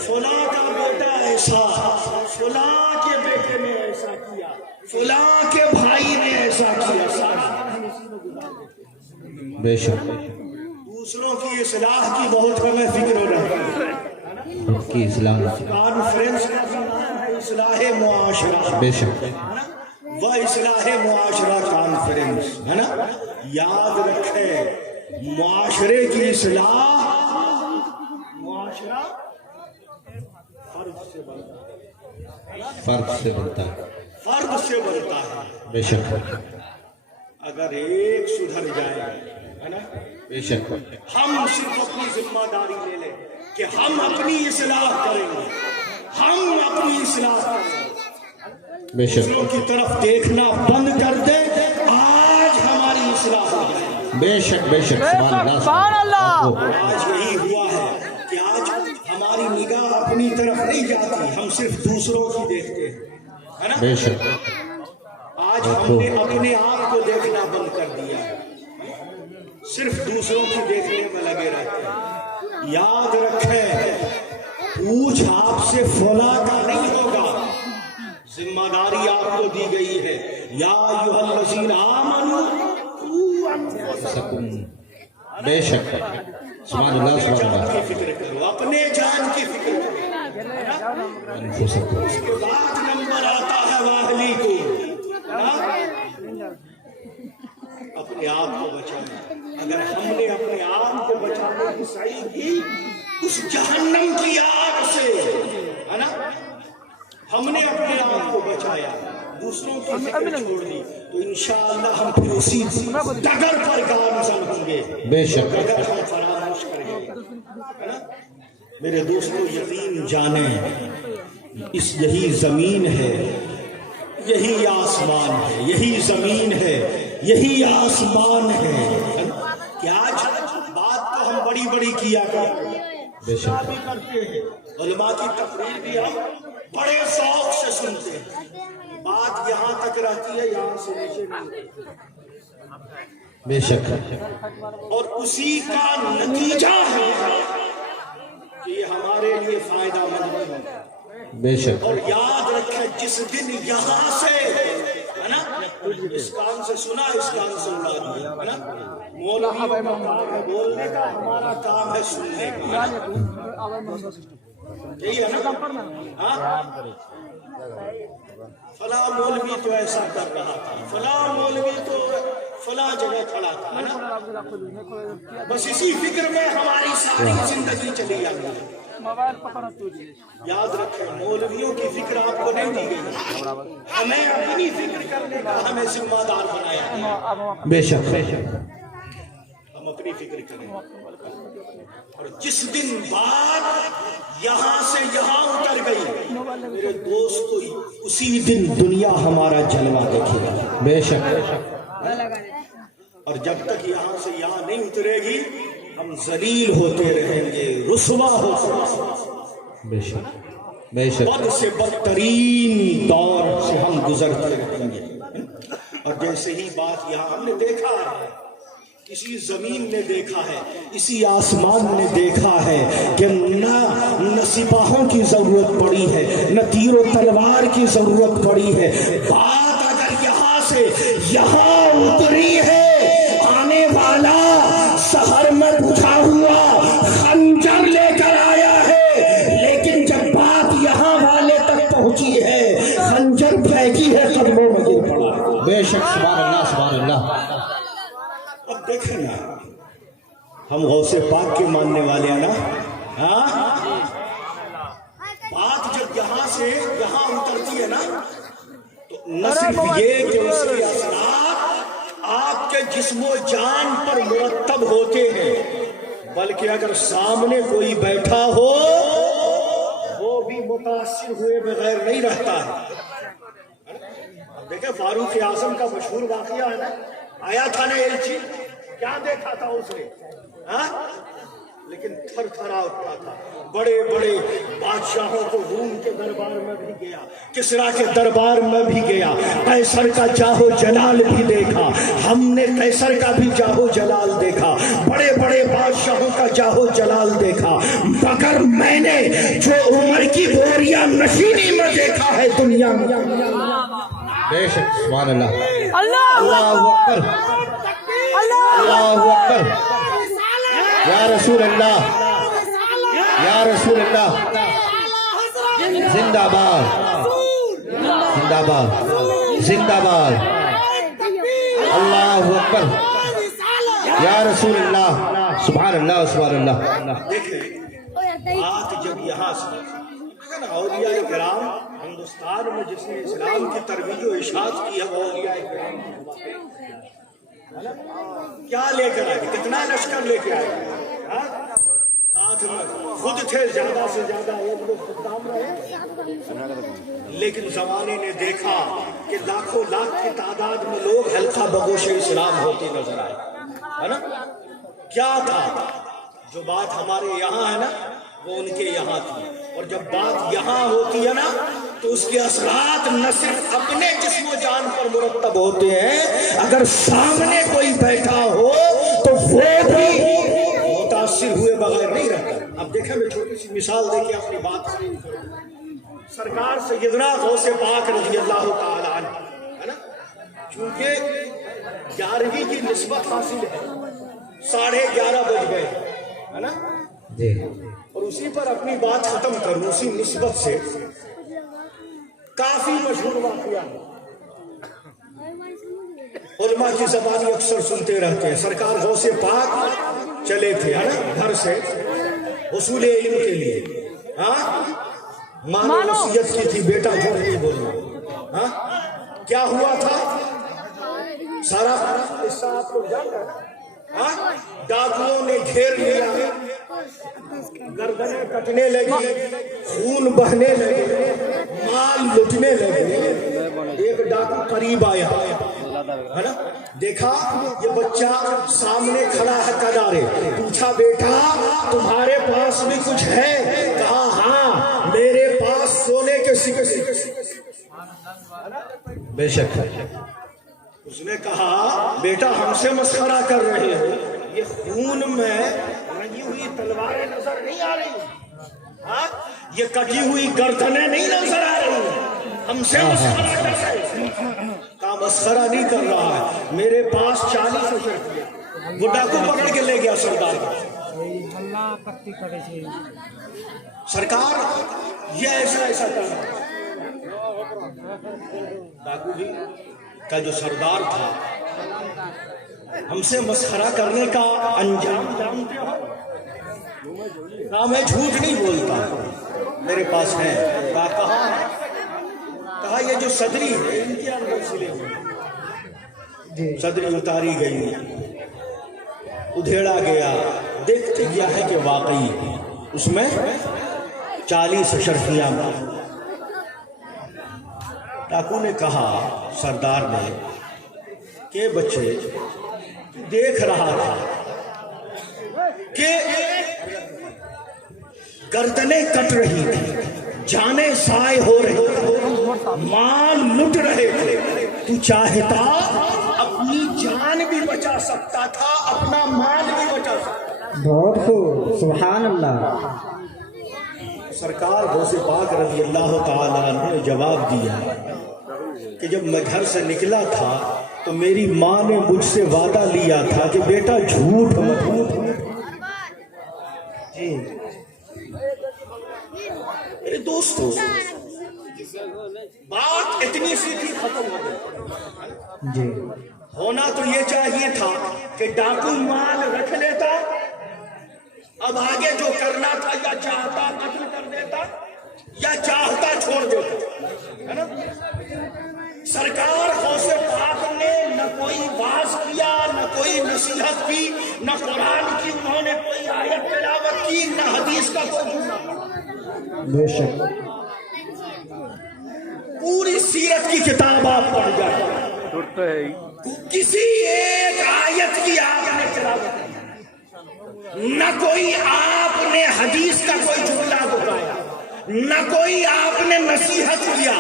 فلاں کا بیٹا ایسا، فلاں کے بیٹے نے ایسا کیا، فلاں کے بھائی نے ایسا کیا. بے شک دوسروں کی اصلاح کی بہت ہمیں فکر ہو رہی ہے. کی اسلام. کانفرنس کا نام ہے اصلاح معاشرہ. بے شک. وہ اصلاح معاشرہ کانفرنس ہے نا. یاد رکھیں، معاشرے کی اصلاح، معاشرہ فرد سے بنتا ہے. فرد سے بنتا ہے، فرد سے بنتا ہے. بے شک اگر ایک سدھر جائے ہے نا، بے شک ہم صرف اپنی ذمہ داری لے لیں کہ ہم اپنی اصلاح کریں گے، ہم اپنی اصلاح کریں گے، بے شک دوسروں کی طرف دیکھنا بند کر دیں، آج ہماری اصلاح ہو جائے گی. بے شک بے شک سبحان اللہ. آج یہی ہوا ہے کہ آج ہماری نگاہ اپنی طرف نہیں جاتی، ہم صرف دوسروں کی دیکھتے ہیں ہے نا. بے شک آج ہم نے اپنے آپ کو دیکھنا بند کر دیا ہے، صرف دوسروں کی دیکھنے میں لگے رہتے ہیں. یاد رکھیں پوچھ آپ سے فلاں کا نہیں ہوگا، ذمہ داری آپ کو دی گئی ہے. یا ایھا الذین آمنوا قوا انفسکم، بے شک سبحان اللہ اپنے سبحان جان کی اللہ. فکر کرو، اپنے جان کی فکر کرو. انفسکم. اس کے بعد نمبر آتا ہے واہلیکم، اپنے آپ کو بچانا. اگر ہم نے اپنے آپ کو بچانے کی سعی کی اس جہنم کی آگ سے ہے نا، ہم نے اپنے آپ کو بچایا، دوسروں کی فکر چھوڑ دی، تو انشاءاللہ ہم پھر اسی ڈگر پر گامزن ہوں گے، بے شک ڈگر ہم فراموش کریں گے ہے نا. میرے دوستو یقین جانیں اس یہی زمین ہے، یہی آسمان ہے، یہی زمین ہے، یہی آسمان ہے کہ آج بات تو ہم بڑی بڑی کیا کرتے ہیں، بے شک بھی کرتے ہیں، علماء کی تقریر بھی ہم بڑے ذوق سے سنتے ہیں، بات یہاں تک رہتی ہے، یہاں سے نیچے نہیں. بے شک اور اسی کا نتیجہ ہے کہ یہ ہمارے لیے فائدہ مند نہیں ہوگا. بے شک اور یاد رکھیں جس دن یہاں سے ہے نا، اس کان سے سنا اس کان سے اڑا دیا ہے نا. مولوی کا کام ہے بولنے کا، ہمارا کام ہے سننے کا، یہی ہے نا. ہاں فلاں مولوی تو ایسا کر رہا تھا، فلاں مولوی تو فلاں جگہ کھڑا تھا ہے نا. بس اسی فکر میں ہماری ساری زندگی چلی جاتی ہے. یاد رکھیں مولویوں کی فکر آپ کو نہیں دی گئی، ہمیں اپنی فکر کرنے کا ہمیں ذمہ دار بنایا ہے. بے شک بے شک ہم اپنی فکر کریں، اور جس دن بات یہاں سے یہاں اتر گئی میرے دوستو، اسی دن دنیا ہمارا جلوہ دیکھے گا. بے شک اور جب تک یہاں سے یہاں نہیں اترے گی ہم ذلیل ہوتے رہیں گے، رسوا ہوتے رہیں گے. بے شک بے شک بد سے بدترین دور سے ہم گزرتے رہیں گے. اور جیسے ہی بات یہاں ہم نے دیکھا ہے، اسی زمین نے دیکھا ہے، اسی آسمان نے دیکھا ہے کہ نہ سپاہوں کی ضرورت پڑی ہے، نہ تیر و تلوار کی ضرورت پڑی ہے. بات اگر یہاں سے یہاں اتری ہے، آنے والا شہر میں بجھا ہوا خنجر لے کر آیا ہے، لیکن جب بات یہاں والے تک پہنچی ہے خنجر پھینکی ہے، قدموں میں گر پڑا ہے. بے شک سبحان اللہ سبحان اللہ. اب دیکھیں نا، ہم غوث پاک کے ماننے والے ہیں نا. ہاں بات جب یہاں سے یہاں اترتی ہے نا، تو نہ صرف یہ کہ اس کے اثرات آپ کے جسم و جان پر مرتب ہوتے ہیں، بلکہ اگر سامنے کوئی بیٹھا ہو وہ بھی متاثر ہوئے بغیر نہیں رہتا ہے. اب دیکھیں فاروق اعظم کا مشہور واقعہ ہے نا، آیا تھا نا ایلچی، کیا دیکھا تھا اس نے ہاں، لیکن تھر تھرا اٹھا تھا. بڑے بڑے بادشاہوں کو روم کے دربار میں بھی گیا، کسرا کے دربار میں بھی گیا، قیصر کا جاہو جلال بھی دیکھا، ہم نے قیصر کا بھی جاہو جلال دیکھا، بڑے بڑے بادشاہوں کا جاہو جلال دیکھا، مگر میں نے جو عمر کی بوریا نشینی میں دیکھا ہے دنیا میں. بے شک سبحان اللہ. اللہ اکبر اللہ اکبر. یا رسول اللہ یا رسول اللہ. زندہ باد زندہ باد زندہ باد. اللہ اکبر. یا رسول اللہ سبحان اللہ سبحان اللہ. دیکھیں بات جب یہاں سے اولیاء کرام ہندوستان میں جس نے اسلام کی ترویج و اشاعت کی ہے وہ اولیاء کرام کیا لے کر آئے، کتنا لشکر لے کے آئے، ساتھ میں خود تھے زیادہ سے زیادہ ایک دو خدام رہے، لیکن زمانے نے دیکھا کہ لاکھوں لاکھ کی تعداد میں لوگ حلقہ بگوش اسلام ہوتے نظر آئے، ہے نا؟ کیا تھا جو بات ہمارے یہاں ہے نا وہ ان کے یہاں تھی، اور جب بات یہاں ہوتی ہے نا تو اس کے اثرات نہ صرف اپنے جسم و جان پر مرتب ہوتے ہیں، اگر سامنے کوئی بیٹھا ہو تو وہ بھی متاثر ہوئے بغیر نہیں رہتا۔ اب دیکھیں میں چھوٹی سی مثال دے کے اپنی بات سرکار سیدنا غوث پاک رضی اللہ تعالی عنہ ہے نا، چونکہ 11ویں کی نسبت حاصل ہے، 11:30 بج گئے ہے نا، اور اسی پر اپنی بات ختم کروں، اسی نسبت سے کافی مشہور واقعہ علماء کی زبانی اکثر سنتے رہتے ہیں، سرکار غوث پاک چلے تھے گھر سے حصول علم کے لیے، ماں نے وصیت کی تھی بیٹا جھوٹ نہیں بولنا، کیا ہوا تھا سارا قصہ آپ کو جانتے ہیں، ڈاکوؤں نے گھیر لیا، گردنیں کٹنے لگی، خون بہنے لگے، مال لٹنے لگے، ایک ڈاکو قریب آیا ہے نا، دیکھا یہ بچہ سامنے کھڑا ہے کدارے، پوچھا بیٹا تمہارے پاس بھی کچھ ہے؟ کہا ہاں میرے پاس سونے کے سکے، بے شک۔ اس نے کہا بیٹا ہم سے مسخرہ کر رہے ہو، یہ خون میں رنگی ہوئی تلواریں نظر نہیں آ رہی، یہ کٹی ہوئی گردنیں نہیں نظر آ رہی، ہم سے مسخرہ کر رہے ہو؟ کہا مسخرہ نہیں کر رہا ہے، میرے پاس 40 اشرفیہ، وہ ڈاکو پکڑ کے لے گیا سردار سرکار یہ ایسا کر رہا، ڈاکو بھی کا جو سردار تھا، ہم سے مسخرہ کرنے کا انجام جانتے ہو؟ کہا میں جھوٹ نہیں بولتا، میرے پاس ہے۔ کہا یہ جو صدری ہے ان کے اندر سلے ہوئے، صدری اتاری گئی، ادھیڑا گیا، دیکھتے گیا ہے کہ واقعی اس میں 40 اشرفیاں۔ ڈاکو نے کہا سردار نے کہ بچے دیکھ رہا تھا کہ گردنیں کٹ رہی تھی، جانیں سائے ہو رہی تھی، مال لٹ رہے تھے، تو چاہتا اپنی جان بھی بچا سکتا تھا، اپنا مال بھی بچا سکتا تھا۔ بہت خوب، سبحان اللہ۔ سرکار غوث پاک رضی اللہ تعالیٰ عنہ نے جواب دیا کہ جب میں گھر سے نکلا تھا تو میری ماں نے مجھ سے وعدہ لیا تھا کہ بیٹا جھوٹ مت بول۔ میرے دوستو بات اتنی سی تھی، ختم ہو گئی۔ ہونا تو یہ چاہیے تھا کہ ڈاکو مال رکھ لیتا، اب آگے جو کرنا تھا یا چاہتا قتل کر دیتا یا چاہتا چھوڑ دیتا، ہے نا؟ سرکار غوث پاک نے نہ کوئی واز کیا، نہ کوئی نصیحت کی، نہ قرآن کی انہوں نے کوئی آیت تلاوت کی، نہ حدیث کا کوئی جملہ پڑھا۔ بے شک پوری سیرت کی کتاب آپ پڑھ جائیں، کسی ایک آیت کی آپ نے تلاوت کی، نہ کوئی آپ نے حدیث کا کوئی جملہ بتایا، نہ کوئی آپ نے نصیحت کیا،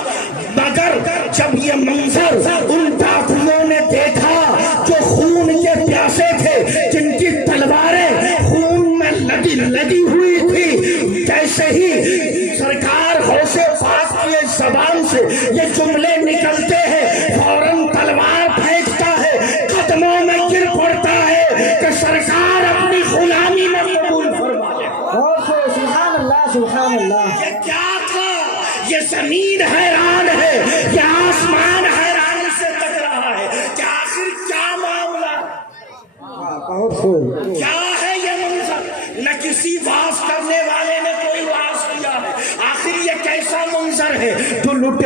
مگر جب یہ منظر ان ڈاکوؤں نے دیکھا جو خون کے پیاسے تھے، جن کی تلواریں خون میں لگی ہوئی تھی، جیسے ہی سرکار غوث پاک کی زبان سے یہ جملے نکلتے ہیں، فوراً تلوار پھینکتا ہے، قدموں میں گر پڑتا ہے کہ سرکار اپنی غلامی میں قبول فرما لے۔ سبحان اللہ، سبحان اللہ۔ یہ کیا تھا؟ یہ زمین حیران ہے، یہ آسمان حیرانی سے تک رہا ہے کہ آخر کیا معاملہ، بہت خوب۔ کیا ہے یہ منظر؟ نہ کسی واز کرنے والے نے کوئی واز کیا ہے، آخر یہ کیسا منظر ہے جو لٹے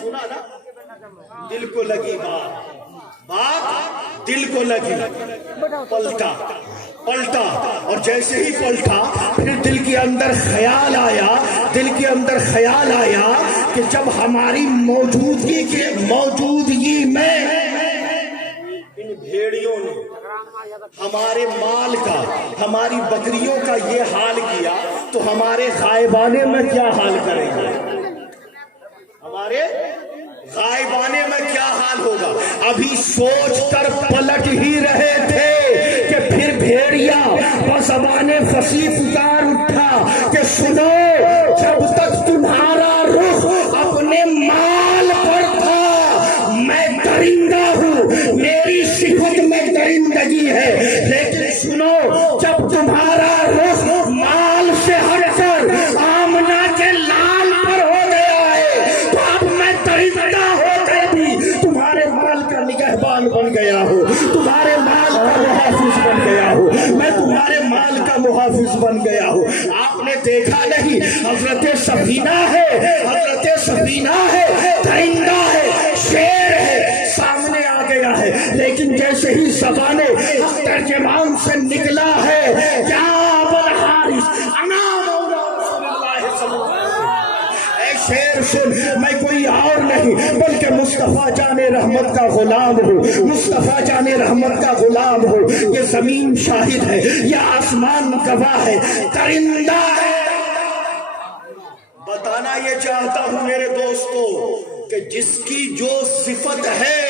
سنا نا دل کو لگی بات دل کو لگی، پلٹا اور جیسے ہی پلٹا پھر دل کے اندر خیال آیا کہ جب ہماری موجودگی میں ان بھیڑیوں نے ہمارے مال کا، ہماری بکریوں کا یہ حال کیا تو ہمارے غائبانے میں کیا حال کریں گے؟ ہمارے غائبانے میں کیا حال ہوگا؟ ابھی سوچ کر پلٹ ہی رہے تھے کہ پھر بھیڑیا بزبان فصیح پکار اٹھا کہ سنو، جب تک تمہارا رخ اپنے مال پر تھا میں درندہ ہوں، میری صفت میں درندگی ہے، لیکن سنو جب تمہارا رخ مال سے ہٹ کر آمنہ کے لال پر ہو گیا ہے تو اب میں درندہ ہو کر بھی تمہارے مال کا نگہبان بن گیا ہوں، تمہارے مال کا محافظ بن گیا ہوں، میں تمہارے مال کا محافظ بن گیا ہوں۔ آپ نے دیکھا نہیں حضرت سفینہ ہے درندہ ہے، شیر ہے، سامنے آ گیا ہے، لیکن جیسے ہی زبان ترجمان سے نکلا ہے یا ابو الحارث انا مولا رسول اللہ صلی اللہ علیہ وسلم، اے شیر سن، میں کوئی اور نہیں بلکہ مصطفیٰ جان رحمت کا غلام ہوں، مصطفیٰ جان رحمت کا غلام ہوں، یہ زمین شاہد ہے، یہ آسمان گواہ ہے، درندہ ہے۔ بتانا یہ چاہتا ہوں میرے دوستو کہ جس کی جو صفت ہے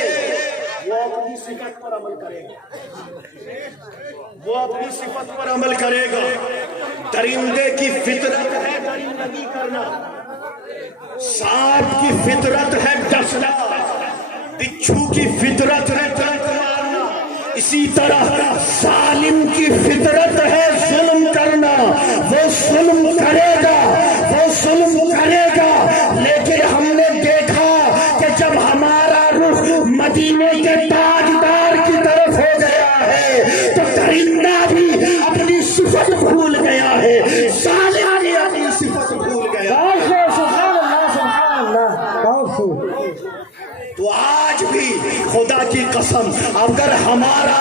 وہ اپنی صفت پر عمل کرے گا، درندے کی فطرت ہے درندگی کرنا، سانپ کی فطرت ہے ڈسنا، بچھو کی فطرت ہے ڈنک مارنا، اسی طرح ظالم کی فطرت ہے ظلم کرنا، وہ ظلم کرے گا، لیکن ہم نے دیکھا کہ جب ہمارا رخ مدینے کے تاجدار کی طرف ہو گیا ہے تو درندہ بھی اپنی صفت بھول گیا ہے، ظالم بھی اپنی صفت بھول گیا ہے۔ سبحان اللہ۔ تو آج بھی خدا کی قسم اگر ہمارا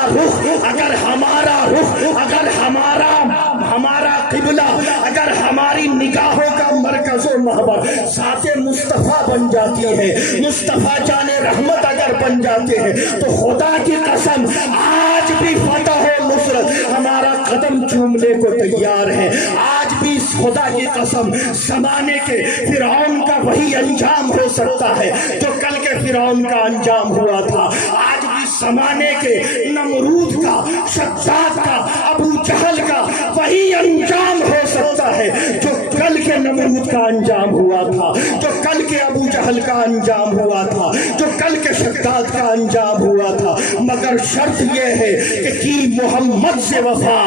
قبلہ، اگر ہماری نگاہوں کا مرکز و محور ذات مصطفیٰ بن جاتی ہے، مصطفیٰ جان رحمت اگر بن جاتے ہیں تو خدا کی قسم آج بھی فتح و نصرت ہمارا قدم چومنے کو تیار ہے۔ آج بھی خدا کی قسم زمانے کے فرعون کا وہی انجام ہو سکتا ہے جو کل کے فرعون کا انجام ہوا تھا، آج بھی زمانے کے نمرود کا، شداد کا، ابو جہل کا وہی انجام ہو سکتا ہے جو کل کے نمرود کا انجام ہوا تھا، جو کل کے ابو جہل کا انجام ہوا تھا، جو کل کے شداد کا انجام ہوا تھا، مگر شرط یہ ہے کہ کی محمد سے وفا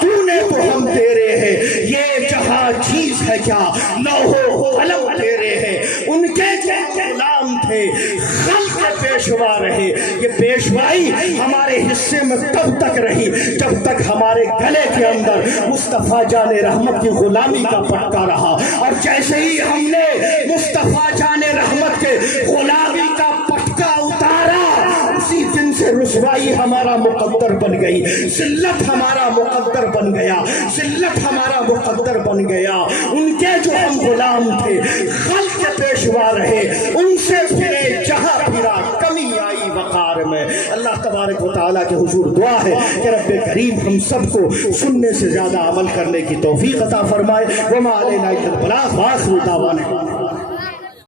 تو نے تو ہم تیرے ہیں، یہ جہاں چیز ہے کیا لوح و قلم تیرے ہیں، ان کے غلام تھے، خلق پیشوا رہے، یہ پیشوائی ہمارے حصے میں تب تک رہی جب تک ہمارے گلے کے اندر مصطفیٰ جان رحمت کی غلامی کا پٹکا رہا، اور جیسے ہی ہم نے مصطفیٰ جان رحمت کے غلامی کا پٹکا اتارا اسی دن سے رسوائی ہمارا مقدر بن گئی، ذلت ہمارا مقدر بن گیا، ان کے جو ہم غلام تھے، خلق کے پیشوا رہے، ان سے پھرے جہاں پھرا کمی آئی وقار میں۔ اللہ تبارک و تعالیٰ کے حضور دعا ہے کہ رب کریم ہم سب کو سننے سے زیادہ عمل کرنے کی توفیق عطا فرمائے۔ وما علینا الا البلاغ، وآخر دعوانا